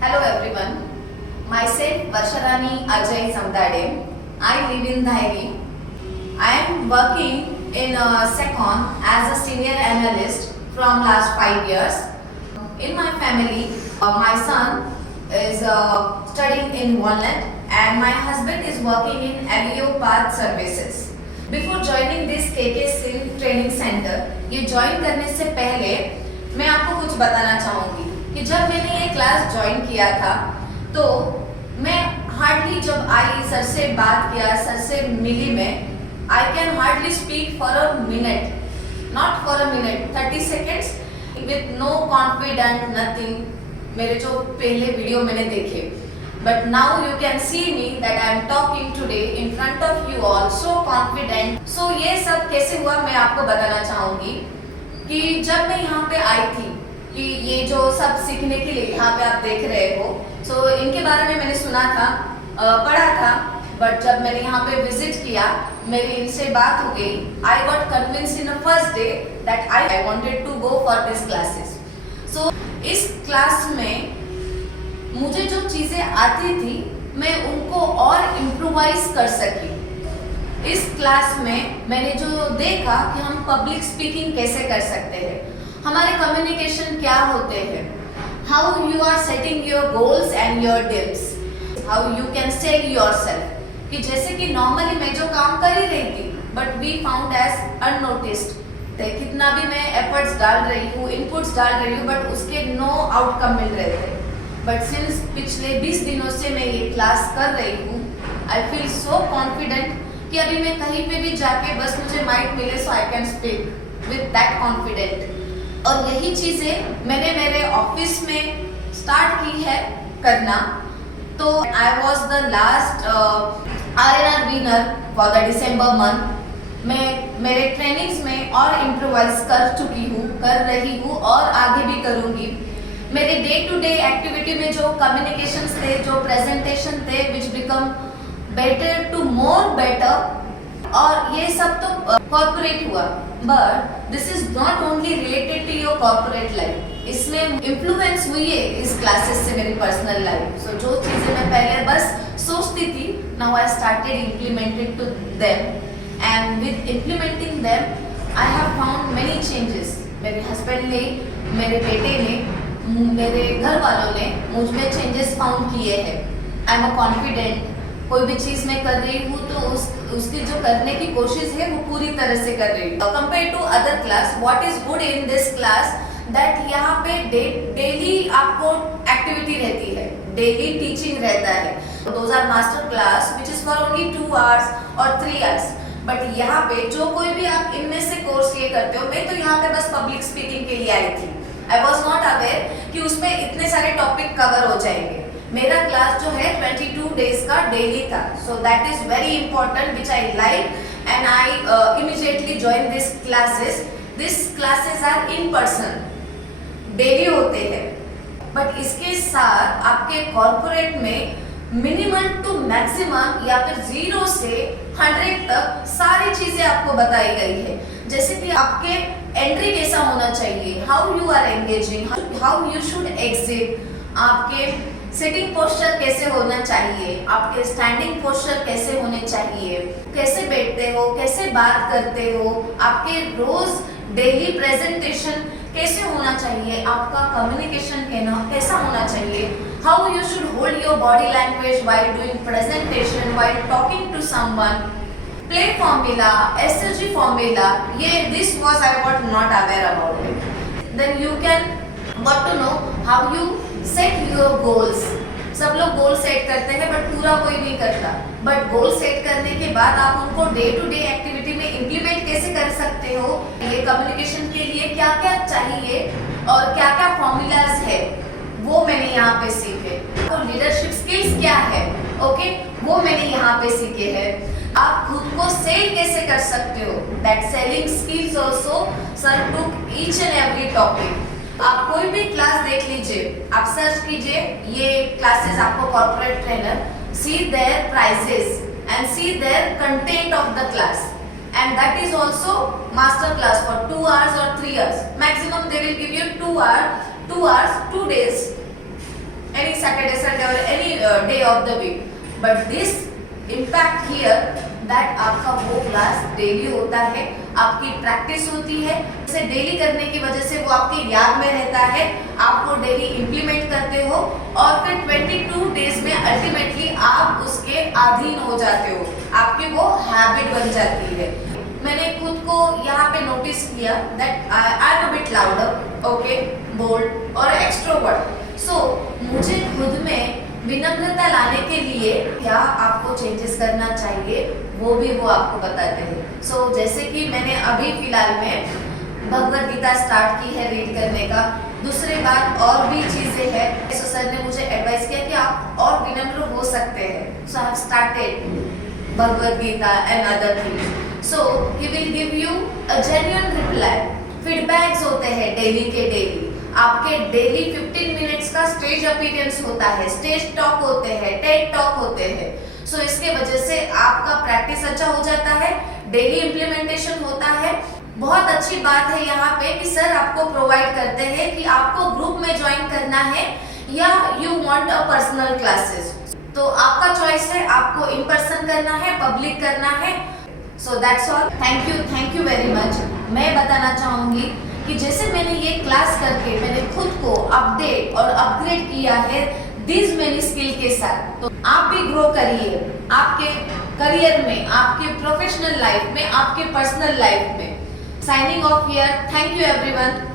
Hello everyone. Myself Varsharani Ajay Samdade. I live in Dhairi. I am working in Secon as a senior analyst from last 5 years. In my family, my son is studying in Walnut and my husband is working in Avio Path Services. Before joining this KK Sin Training Center, ये join करने से पहले मैं आपको कुछ बताना चाहूँगी कि जब मैंने ये क्लास ज्वाइन किया था तो मैं हार्डली जब आई सर से बात किया, सर से मिली मैं, I can hardly speak for a minute, not for a minute, 30 seconds with no confident nothing, मेरे जो पहले वीडियो मैंने देखे. But now you can see me that I am talking today in front of you all so confident. So ये सब कैसे हुआ मैं आपको बताना चाहूँगी कि जब मैं यहाँ पे आई थी कि ये जो सब सीखने के लिए यहाँ पे आप देख रहे हो, सो इनके बारे में मैंने सुना था, पढ़ा था, बट जब मैंने यहाँ पे विजिट किया, मेरी इनसे बात हो गई, I got convinced in the first day that I wanted to go for this classes. So इस क्लास में मुझे जो चीज़ें आती थी मैं उनको और इम्प्रोवाइज कर सकी. इस क्लास में मैंने जो देखा कि हम पब्लिक स्पीकिंग कैसे कर सकते हैं, हमारे कम्युनिकेशन क्या होते हैं, how you are setting your goals and your dreams, how you can sell yourself. कि जैसे कि नॉर्मली मैं जो काम कर ही रही थी but we found as unnoticed, कितना भी मैं एफर्ट्स डाल रही हूँ, इनपुट्स डाल रही हूँ, बट उसके नो आउटकम मिल रहे थे. बट सिंस पिछले 20 दिनों से मैं ये क्लास कर रही हूँ, आई फील सो कॉन्फिडेंट कि अभी मैं कहीं पे भी जाके बस मुझे माइक मिले so I can speak with that confident. और यही चीज़ें मैंने मेरे ऑफिस में स्टार्ट की है करना. तो I was the last RNR winner for the December month. मैं मेरे ट्रेनिंग्स में और इम्प्रोवाइज कर चुकी हूँ, कर रही हूँ और आगे भी करूँगी. मेरे डे टू डे एक्टिविटी में जो कम्युनिकेशंस थे, जो प्रेजेंटेशन थे, which become better to more better, और ये सब तो कॉर्पोरेट हुआ. But this is not only related to your corporate life. इसमें इन्फ्लुएंस हुई है इस क्लासेस से मेरी पर्सनल लाइफ. सो जो चीज़ें मैं पहले बस सोचती थी, now I started implemented to them, and with implementing them I have found many changes. मेरे हस्बैंड ने, मेरे बेटे ने, मेरे घर वालों ने मुझ में चेंजेस फाउंड किए हैं. आई एम अ कॉन्फिडेंट. कोई भी चीज़ मैं कर रही हूँ तो उसकी जो करने की कोशिश है वो पूरी तरह से कर रही हूँ. Compare to other class, what is good in this class that यहाँ पे डेली आपको एक्टिविटी रहती है, डेली टीचिंग रहता है. Those are master class which is for only 2 hours और 3 hours. बट यहाँ पे जो कोई भी आप इनमें से कोर्स ये करते हो, मैं तो यहाँ पे बस पब्लिक स्पीकिंग के लिए आई थी. आई वॉज नॉट अवेयर कि उसमें इतने सारे टॉपिक कवर हो जाएंगे. मेरा क्लास जो है 22 डेज का डेली था. So that is very important which I like and I immediately join this classes. This classes are in person, daily होते हैं. बट इसके साथ आपके कॉर्पोरेट में मिनिमम टू मैक्सिमम या फिर 0 से 100 तक सारी चीजें आपको बताई गई है. जैसे कि आपके एंट्री कैसा होना चाहिए, how you are engaging, how you should exit, आपके सिटिंग पोस्चर कैसे होना चाहिए, आपके स्टैंडिंग पोस्चर कैसे होने चाहिए, कैसे बैठते हो, कैसे बात करते हो, आपके रोज डेली प्रेजेंटेशन कैसे होना चाहिए, आपका कम्युनिकेशन कैसा होना चाहिए, how you should hold your body language while doing presentation, while talking to someone, play formula, SLG formula. ये this was I was not aware about it. Then you can got to know how you set your goals. सब लोग goal set करते हैं but पूरा कोई नहीं करता. But goal set करने के बाद आप उनको डे टू डे एक्टिविटी में इंप्लीमेंट कैसे कर सकते हो, ये कम्युनिकेशन के लिए क्या क्या चाहिए और क्या क्या फॉर्मूलाज है, वो मैंने यहाँ पे सीखे. तो लीडरशिप स्किल्स क्या है, ओके, वो मैंने यहाँ पे सीखे हैं. आप खुद को सेल कैसे कर सकते हो, that selling skills also sir took each and every topic. आप कोई भी क्लास देख लीजिए, आप सर्च कीजिए ये क्लासेस आपको corporate trainer, see their prices and see their content of the class, and that is also master class for 2 hours or 3 hours. Maximum they will give you 2 hours, 2 days. any Saturday, Sunday or any day of the week. But this impact here that आपका वो class daily होता है, आपकी practice होती है, इसे daily करने की वजह से वो आपकी याद में रहता है, आप वो डेली इम्प्लीमेंट करते हो और फिर 22 डेज में अल्टीमेटली आप उसके अधीन हो जाते हो, आपकी वो हैबिट बन जाती है। मैंने खुद को यहाँ पे नोटिस किया that I am a bit louder, okay, bold और एक्सट्रोवर्ट। सो मुझे खुद में विनम्रता लाने के लिए क्या आपको चेंजेस करना चाहिए वो भी वो आपको बताते हैं। सो जैसे कि मैंने अभी फिलहाल में भगवद गीता स्टार्ट की है रीड करने का। दूसरी बात और भी चीजें हैं, सो सर ने मुझे एडवाइस किया कि आप और विनम्र हो सकते हैं। So I have started Bhagavad Gita and other things. So he will give you a genuine reply. Feedbacks होते हैं डेली के डेली, आपके डेली 15 मिनट्स का स्टेज अपीयरेंस होता है, स्टेज टॉक होते हैं, टेड टॉक होते हैं। सो इसके वजह से आपका प्रैक्टिस अच्छा हो जाता है, डेली इम्प्लीमेंटेशन होता है। बहुत अच्छी बात है यहाँ पे कि सर आपको प्रोवाइड करते हैं कि आपको ग्रुप में ज्वाइन करना है या you want a personal classes, तो आपका चॉइस है, आपको इन पर्सन करना है, पब्लिक करना है। So that's all. Thank you very much. मैं बताना चाहूंगी कि जैसे मैंने ये क्लास करके मैंने खुद को अपडेट और अपग्रेड किया है दिस मेनी स्किल के साथ, तो आप भी ग्रो करिए आपके करियर में, आपके प्रोफेशनल लाइफ में, आपके पर्सनल लाइफ में। Signing off here. Thank you everyone.